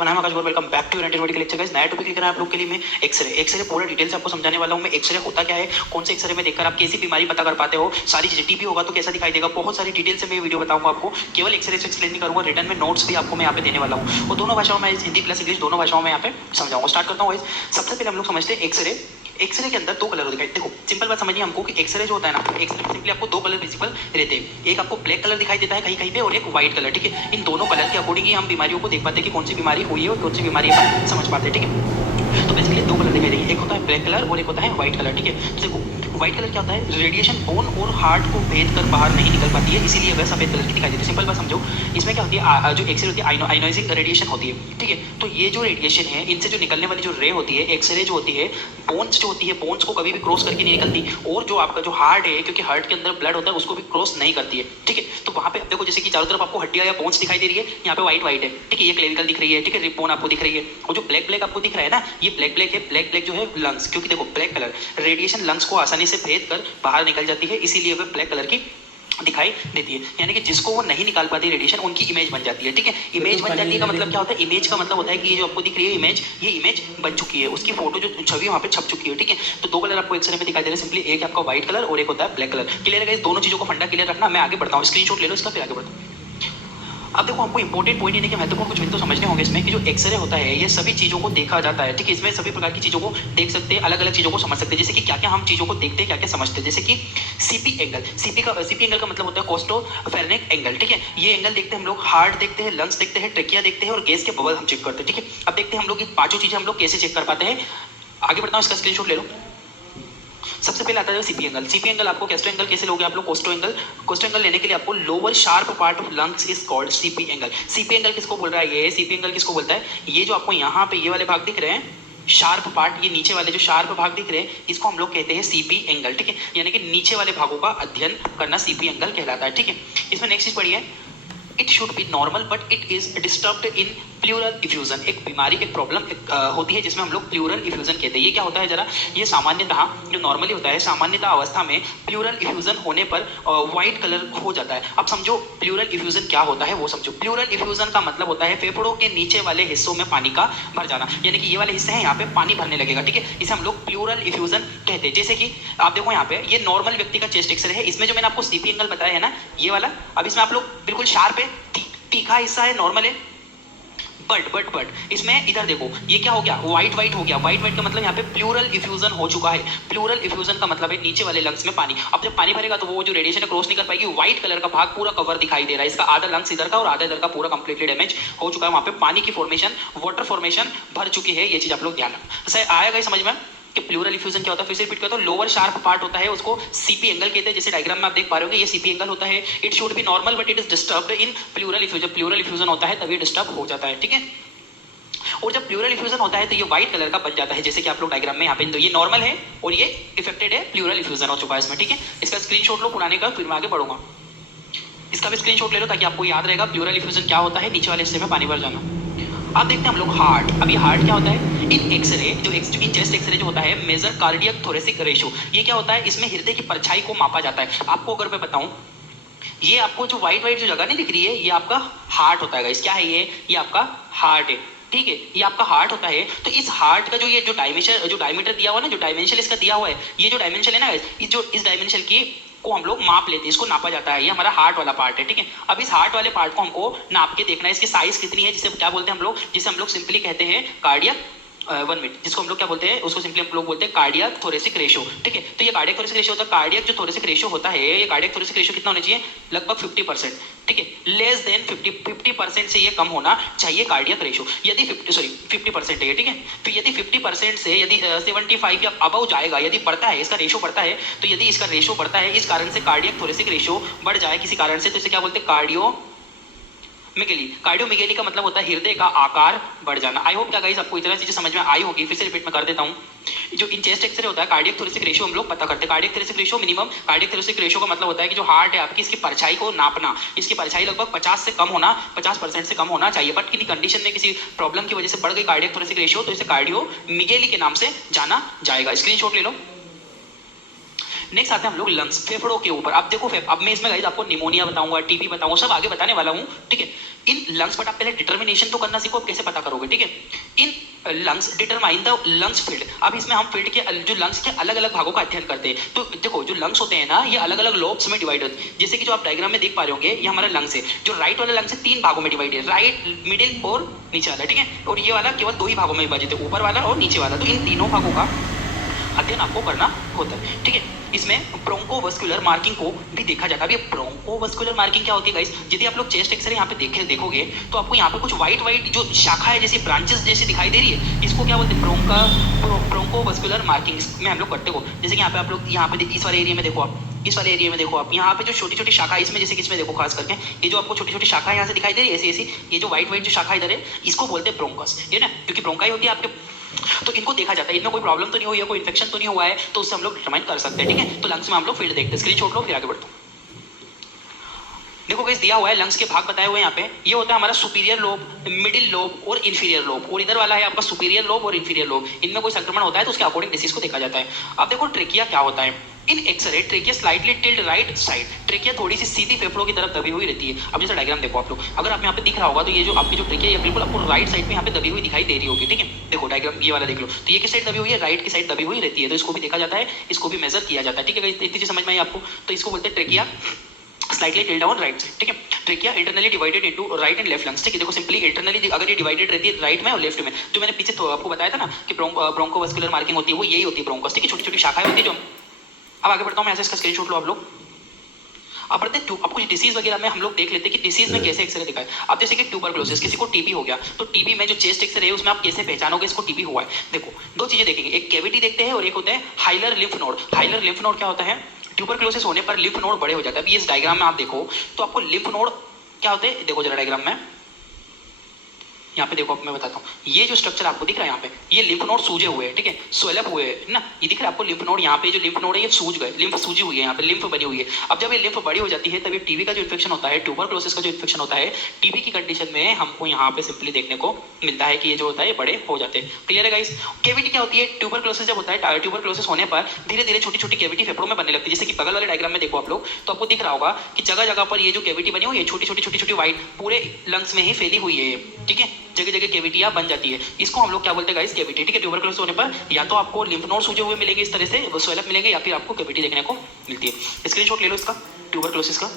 Everyone, I am Akash Gaur, welcome back to your medical lecture guys. नया topic लेकर आप लोग के लिए मैं एक्सरे पूरा डिटेल से आपको समझाने वाला हूं। मैं एक्सरे होता क्या है, कौन से एक्सरे में देखकर आप कैसी बीमारी पता कर पाते हो, सारी चीजें। टीबी होगा तो कैसा दिखाई देगा, बहुत सारी डिटेल से मैं वीडियो बताऊंगा आपको। केवल एक्सरे से एक्सप्लेन नहीं करूंगा, रिटर्न में नोट्स भी आपको मैं यहाँ पे देने वाला हूँ। और दोनों भाषाओं में, हिंदी प्लस इंग्लिश दोनों भाषाओं में यहाँ पे समझाऊंगा। स्टार्ट करता हूँ। सबसे पहले हम लोग समझते हैं एक्सरे। एक्सरे के अंदर दो कलर दिखाई। देखो सिंपल बात समझिए हमको कि एक्सरे जो होता है ना, एक्सरे में सिंपली आपको दो कलर विजिबल रहते हैं। एक आपको ब्लैक कलर दिखाई देता है कहीं कहीं पे, और एक व्हाइट कलर। ठीक है, इन दोनों कलर के अकॉर्डिंग ही हम बीमारियों को देख पाते हैं कि कौन सी बीमारी हुई है और कौन सी बीमारी अपन समझ पाते हैं। ठीक है, तो बेसिकली दो कलर दिखाई देंगे, एक होता है ब्लैक कलर और एक होता है व्हाइट कलर। ठीक है, तो देखो व्हाइट कलर क्या होता है, रेडिएशन बोन और हार्ट को भेद कर बाहर नहीं निकल पाती है, इसीलिए वह सफेद कलर की दिखाई देती है। सिंपल बात समझो, इसमें क्या होती है, जो एक्सरे होती है आयनाइजिंग रेडिएशन होती है। ठीक है, तो ये जो रेडिएशन है, इनसे जो निकलने वाली जो रे होती है, एक्सरे जो होती है, बोन्स जो होती है, बोन्स को कभी भी क्रॉस करके नहीं निकलती। और जो आपका जो हार्ट है, क्योंकि हार्ट के अंदर ब्लड होता है, उसको भी क्रॉस नहीं करती है। ठीक है, तो वहां पे देखो जैसे कि चारों तरफ आपको हड्डियां या बोन्स दिखाई दे रही है, यहाँ पे व्हाइट व्हाइट है। ठीक है, ये क्लेविकल दिख रही है। ठीक है, रिब बोन आपको दिख रही है। और जो ब्लैक ब्लैक आपको दिख रहा है ना, ये ब्लैक ब्लैक है। ब्लैक ब्लैक जो है लंग्स, क्योंकि देखो ब्लैक कलर रेडिएशन लंग्स को आसानी से भेद कर बाहर निकल जाती है, इसीलिए वह ब्लैक कलर की दिखाई देती है। यानी कि जिसको वो नहीं निकाल पाती रेडिएशन, उनकी इमेज बन जाती है। ठीक है, इमेज बन जाती है का मतलब क्या होता है, इमेज का मतलब होता है कि ये जो आपको दिख रही है इमेज, ये इमेज बन चुकी है, उसकी फोटो जो छवि वहां पे छप चुकी है। ठीक है, तो दो कलर आपको एक्सरे में दिखाई दे रहे हैं सिंपली, एक आपका व्हाइट कलर और एक होता है ब्लैक कलर। क्लियर है, दोनों चीजों को फंडा क्लियर रखना। मैं आगे बढ़ता हूँ, स्क्रीनशॉट ले लो इसका, फिर आगे बढ़ता हूँ। अब देखो हमको इंपॉर्टेंट पॉइंट यानी कि महत्वपूर्ण कुछ बिंदु समझने होंगे इसमें, कि जो एक्सरे होता है ये सभी चीजों को देखा जाता है। ठीक है, इसमें सभी प्रकार की चीजों को देख सकते हैं, अलग अलग चीजों को समझ सकते हैं। जैसे कि क्या क्या हम चीजों को देखते हैं, क्या क्या समझते हैं। जैसे कि सीपी एंगल, सीपी एंगल का मतलब होता है कोस्टोफेरेनिक एंगल। ठीक है, ये एंगल देखते हैं हम लोग, हार्ट देखते हैं, लंग्स देखते हैं, ट्रेकिया देखते हैं और गैस के बबल हम चेक करते हैं। ठीक है, अब देखते हैं हम लोग ये पांचों चीजें हम लोग कैसे चेक कर पाते हैं। आगे बढ़ता हूँ, इसका स्क्रीनशॉट ले लो। सबसे पहले आता है सीपी एंगल। सीपी एंगल आपको कैस्ट्रो एंगल कैसे लोगे आप लोग, कोस्टो एंगल। कोस्टो एंगल लेने के लिए आपको lower sharp part of lungs is called CP angle. CP angle किसको बोल रहा है, ये सीपी एंगल किसको बोलता है, ये जो आपको यहाँ पे ये वाले भाग दिख रहे हैं शार्प पार्ट, ये नीचे वाले जो शार्प भाग दिख रहे हैं, इसको हम लोग कहते हैं सीपी एंगल। ठीक है, यानी कि नीचे वाले भागों का अध्ययन करना सीपी एंगल कहलाता है। ठीक है, इसमें नेक्स्ट चीज पढ़िए, it should be normal but it is disturbed in pleural effusion. एक बीमारी, एक प्रॉब्लम होती है जिसमें हम लोग प्लूरल इफ्यूजन कहते हैं। ये क्या होता है जरा, ये सामान्यतः जो नॉर्मली होता है, सामान्यतः अवस्था में प्लूरल इफ्यूजन होने पर व्हाइट कलर हो जाता है। अब समझो प्लूरल इफ्यूजन क्या होता है वो समझो। प्लूरल इफ्यूजन का मतलब होता है फेफड़ों के नीचे वाले हिस्सों में पानी का भर जाना, यानी कि ये वाले हिस्से हैं यहाँ पे पानी भरने लगेगा। ठीक है, इसे हम लोग प्लूरल इफ्यूजन कहते हैं। जैसे कि आप देखो यहाँ पे ये नॉर्मल व्यक्ति का चेस्ट एक्सरे है, इसमें जो मैंने आपको सीपी एंगल बताया है ना ये वाला, अब इसमें आप लोग बिल्कुल शार्प है, तीखा हिस्सा है, नॉर्मल है। बट इसमें इधर देखो ये क्या हो गया, व्हाइट व्हाइट हो गया। व्हाइट व्हाइट का मतलब यहाँ पे प्लूरल इफ्यूजन हो चुका है। प्लूरल इफ्यूजन का मतलब है नीचे वाले लंग्स में पानी। अब जब पानी भरेगा तो वो जो रेडिएशन क्रॉस नहीं कर पाएगी, व्हाइट कलर का भाग पूरा कवर दिखाई दे रहा है। इसका आधा लंग्स इधर का और आधा इधर का पूरा कंप्लीटली डैमेज हो चुका है। वहां पे पानी की फॉर्मेशन, वाटर फॉर्मेशन भर चुकी है। ये चीज आप लोग ध्यान रखना। आएगा समझ में कि प्लूरल इफ्यूजन क्या होता है, फिर से रिपीट करता हूं। लोअर शार्प पार्ट होता है, उसको सीपी एंगल कहते हैं। जैसे डायग्राम में आप देख पा रहे हो ये सीपी एंगल होता है। It should be normal but it is disturbed in pleural effusion. Pleural effusion होता है तभी डिस्टर्ब हो जाता है। ठीक है, और जब प्लूरल इफ्यूजन होता है तो ये व्हाइट कलर का बन जाता है, जैसे कि आप लोग डायग्राम में यहाँ पे, तो ये नॉर्मल है और ये इफेक्टेड है, प्लूरल इफ्यूजन हो चुका है इसमें। ठीक है, इसका स्क्रीनशॉट लो पुराने का, फिर मैं आगे बढ़ूंगा। इसका भी स्क्रीनशॉट ले लो ताकि आपको याद रहेगा प्लूरल इफ्यूजन क्या होता है, नीचे वाले हिस्से में पानी भर जाना। अब देखते हैं हम लोग हार्ट। अब ये हार्ट क्या होता है, इन एक्सरे जो इन चेस्ट एक्सरे जो होता है मेजर कार्डियक थोरेसिक रेशियो, ये क्या होता है, इसमें हृदय की परछाई को मापा जाता है। आपको अगर मैं बताऊं, ये आपको जो व्हाइट व्हाइट जो जगह नहीं दिख रही है, ये आपका हार्ट होता है। क्या है ये आपका हार्ट है। ठीक है, ये आपका हार्ट होता है। तो इस हार्ट का जो ये जो डायमीटर दिया हुआ ना, जो डायमेंशन इसका दिया हुआ है, ये जो डायमेंशन है ना, इस डायमेंशन की को हम लोग माप लेते हैं, इसको नापा जाता है। ये हमारा हार्ट वाला पार्ट है। ठीक है, अब इस हार्ट वाले पार्ट को हमको नाप के देखना है, इसकी साइज कितनी है, जिसे क्या बोलते हैं हम लोग, जिसे हम लोग सिंपली कहते हैं कार्डियक 1 मिनट, जिसको हम लोग क्या बोलते हैं, उसको सिंपली हम लोग बोलते हैं कार्डियक थोरेसिक रेशियो। ठीक है, तो ये कार्डियक थोरेसिक रेशियो होता है। कार्डियक जो थोरेसिक रेशियो होता है, ये कार्डियक थोरेसिक रेशियो कितना होना चाहिए, लगभग 50%। ठीक है, लेस देन 50% से ये कम होना चाहिए कार्डियक रेशियो। यदि 50% है। ठीक है, तो यदि 50% से यदि 75 या अबव जाएगा, यदि बढ़ता है, इसका रेशियो बढ़ता है, तो यदि इसका रेशियो बढ़ता है, इस कारण से कार्डियक थोरेसिक रेशियो बढ़ जाए किसी कारण से, तो इसे क्या बोलते हैं, कार्डियोमिगेली। कार्डियोमिगेली का मतलब होता है हृदय का आकार बढ़ जाना। आई होप क्या गाइस आपको इतना चीजें समझ में आई होगी। फिर से रिपीट में कर देता हूं, जो इन चेस्ट एक्सरे होता है कार्डियक थोरेसिक रेशियो हम लोग पता करते हैं। Cardiac thoracic ratio minimum, cardiac thoracic ratio का मतलब होता है कि जो हार्ट है आपकी, इसकी परछाई को नापना, इसकी परछाई लगभग 50 से कम होना, 50% से कम होना चाहिए। बट किसी कंडीशन में, किसी प्रॉब्लम की वजह से बढ़ गई कार्डियक थोरेसिक रेशियो, तो इसे कार्डियोमिगेली के नाम से जाना जाएगा। स्क्रीनशॉट ले लो। नेक्स्ट आते हैं हम लोग लंग्स, फेफड़ों के ऊपर। अब देखो अब मैं इसमें गाइस आपको निमोनिया बताऊंगा, टीबी बताऊंगा, सब आगे बताने वाला हूँ, ठीक है। इन लंग्स बट आप पहले डिटर्मिनेशन तो करना सीखो, आप कैसे पता करोगे, ठीक है। In lungs determine the lungs field. अब इसमें हम फील्ड के जो लंग्स के अलग अलग भागों का अध्ययन करते हैं। तो देखो जो लंग्स होते हैं ना, ये अलग अलग लोब्स में डिवाइड होते हैं। जैसे कि जो आप डायग्राम में देख पा रहे होंगे, ये हमारा लंग्स है। जो राइट वाला लंग्स है 3 भागों में डिवाइड है, राइट, मिडिल और नीचे वाला, ठीक है। और ये वाला केवल 2 ही भागों में विभाजित है, ऊपर वाला और नीचे वाला। तो इन तीनों भागों का अध्ययन आपको करना होता है, ठीक है। इसमें ब्रोंकोवस्कुलर मार्किंग को भी देखा जाता है। अब ये ब्रोंकोवस्कुलर मार्किंग क्या होती है गाइस? यदि आप लोग चेस्ट एक्सरे यहाँ पे देखोगे तो आपको यहाँ पे कुछ व्हाइट व्हाइट जो शाखा है, जैसी ब्रांचेस जैसी दिखाई दे रही है, इसको क्या बोलते हैं? ब्रोंकोवस्कुलर मार्किंग में हम लोग करते हो। जैसे कि यहाँ पे आप लोग यहाँ पे इस वाले एरिया में देखो, आप इस वाले एरिया में देखो, आप यहाँ पे जो छोटी छोटी शाखा इसमें, जैसे कि इसमें देखो खास करके ये जो आपको छोटी छोटी शाखा यहाँ से दिखाई दे रही है, ऐसी ऐसी, ये जो व्हाइट व्हाइट जो शाखा इधर है, इसको बोलते हैं ब्रोंकस, है ना, क्योंकि ब्रोंकाई होती है आपके। तो इनको देखा जाता है, इनमें कोई प्रॉब्लम तो नहीं हुई है, कोई इन्फेक्शन तो नहीं हुआ है, तो उससे हम लोग डिटरमाइन कर सकते हैं, ठीक है। तो लंग्स में हम लोग फील्ड देखते हैं, स्क्रीनशॉट लो फिर आगे बढ़ते हैं। देखो गाइस दिया हुआ है, लंग्स के भाग बताए हुए हैं यहाँ पे। ये होता है हमारा सुपीरियर लोब, मिडिल लोब और इंफीरियर लोब, और इधर वाला है आपका सुपीरियर लोब और इंफीरियर लोब। इनमें कोई संक्रमण होता है तो उसके अकॉर्डिंग डिसीज को देखा जाता है। अब देखो ट्रेकिया क्या होता है। In x ray trachea slightly tilted right side, trachea थोड़ी सी सीधी फेफड़ों की तरफ दबी हुई रहती है। अब जैसे डायग्राम देखो आप लोग, अगर आप यहाँ पे दिख रहा होगा तो ये जो आपकी जो ट्रेकिया है बिल्कुल आपको राइट साइड में यहाँ पे दबी हुई दिखाई दे रही होगी, ठीक है। देखो डायग्राम ये वाला देख लो, तो ये किस साइड दबी हुई है? राइट की साइड दबी हुई रहती है। तो इसको भी देखा जाता है, इसको भी मेजर किया जाता है, ठीक है। इतनी चीज समझ में आई आपको? तो इसको बोलते हैं trachea slightly tilde down right side, ठीक है। Trachea internally divided into right and left lungs, ठीक है। देखो सिंपली इंटरनली अगर ये डिवाइडेड रहती है राइट में और लेफ्ट में, जो मैंने पीछे तो आपको बताया था ना कि ब्रोंकोवस्कुलर मार्किंग होती है, वो यही होती है ब्रोंकस, ठीक है। छोटी छोटी शाखाएं होती है जो। अब आगे बढ़ता हूँ मैं, ऐसे इसका स्क्रीनशॉट लो आप लोग। अब बढ़ते हैं आपको डिसीज वगैरह में हम लोग देख लेते हैं कि डिसीज में कैसे एक्सरे दिखाए। अब जैसे कि ट्यूबरक्लोसिस, किसी को टीबी हो गया, तो टीबी में जो चेस्ट एक्सरे है उसमें आप कैसे पहचानोगे इसको टीबी हुआ है? देखो 2 चीजें देखेंगे, एक कैविटी देखते हैं और एक होता है hilar lymph node. Hilar lymph node क्या होता है? ट्यूबरक्लोसिस होने पर लिम्फ नोड बड़े हो जाते हैं। अब इस डायग्राम में आप देखो तो आपको लिम्फ नोड क्या होते हैं, देखो जरा डायग्राम में, यहाँ पे देखो मैं बताता हूँ। ये जो स्ट्रक्चर आपको दिख रहा है यहाँ पे, ये लिम्फ नोड सूजे हुए हैं, ठीक है, स्वेलअप हुए हैं ना, ये दिख रहा है आपको लिम्फ नोड। यहाँ पे जो लिम्फ नोड है ये सूज गए, लिम्फ सूजी हुई है, यहाँ पे लिम्फ बनी हुई है। अब जब ये लिम्फ बड़ी हो जाती है तब ये टीबी का जो इन्फेक्शन होता है, ट्यूबरक्लोसिस का जो इन्फेक्शन होता है, टीबी की कंडीशन में हमको यहाँ पे सिंपली देखने को मिलता है कि ये जो होता है बड़े हो जाते हैं। क्लियर है गाइस? कैविटी क्या होती है? ट्यूबरक्लोसिस जब होता है, ट्यूबरक्लोसिस होने पर धीरे धीरे छोटी छोटी कैविटी फेफड़ों में बनने लगती है। जैसे कि बगल वाले डायग्राम में देखो आप लोग, तो आपको दिख रहा होगा कि जगह जगह पर ये जो कैविटी बनी हुई है, छोटी छोटी छोटी छोटी व्हाइट, पूरे लंग्स में ही फैली हुई है, ठीक है। जगह जगह कैविटियां बन जाती है, इसको हम लोग क्या बोलते हैं गाइस? कैविटी, ठीक है। ट्यूबरक्लोसिस होने पर या तो आपको लिम्फ नोड सूजे हुए मिलेंगे इस तरह से, स्वेलअप मिलेंगे, या फिर आपको कैविटी देखने को मिलती है। स्क्रीनशॉट ले लो इसका, ट्यूबरक्लोसिस का।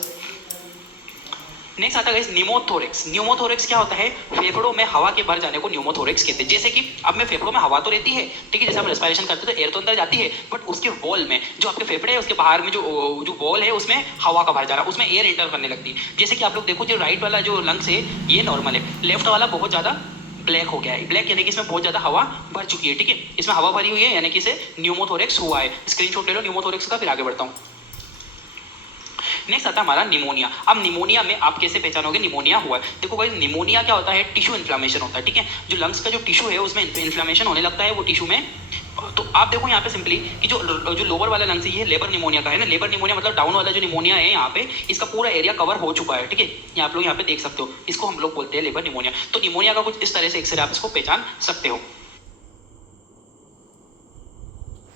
नेक्स्ट आता है गाइस न्यूमोथोरेक्स। न्यूमोथोरेक्स क्या होता है? फेफड़ों में हवा के भर जाने को न्यूमोथोरेक्स कहते हैं। जैसे कि अब में फेफड़ों में हवा तो रहती है, ठीक है, जैसे हम रेस्पिरेशन करते हैं तो एयर तो अंदर जाती है, बट उसके वॉल में जो आपके फेफड़े है उसके बाहर में जो वॉल है उसमें हवा का भर जाना, उसमें एयर एंटर करने लगती है। जैसे कि आप लोग देखो, जो राइट वाला जो लंग्स है ये नॉर्मल है, लेफ्ट वाला बहुत ज्यादा ब्लैक हो गया है। ब्लैक यानी कि इसमें बहुत ज्यादा हवा भर चुकी है, ठीक है, इसमें हवा भरी हुई है, यानी कि इसे न्यूमोथोरेक्स हुआ है। स्क्रीनशॉट ले लो न्यूमोथोरेक्स का, फिर आगे बढ़ता हूँ। नेक्स्ट आता है हमारा निमोनिया। अब निमोनिया में आप कैसे पहचानोगे निमोनिया हुआ है? देखो गाइस निमोनिया क्या होता है? टिश्यू इन्फ्लामेशन होता है, ठीक है। जो लंग्स का जो टिश्यू है उसमें इन्फ्लामेशन होने लगता है, वो टिश्यू में। तो आप देखो यहाँ पे सिंपली कि जो लोअर वाला लंग्स है ये लेबर निमोनिया का है ना। लेबर निमोनिया मतलब डाउन वाला जो निमोनिया है यहाँ पे, इसका पूरा एरिया कवर हो चुका है, ठीक है। ये आप लोग यहाँ पे देख सकते हो, इसको हम लोग बोलते हैं लेबर निमोनिया। तो निमोनिया का कुछ इस तरह से एक्सरे आप इसको पहचान सकते हो।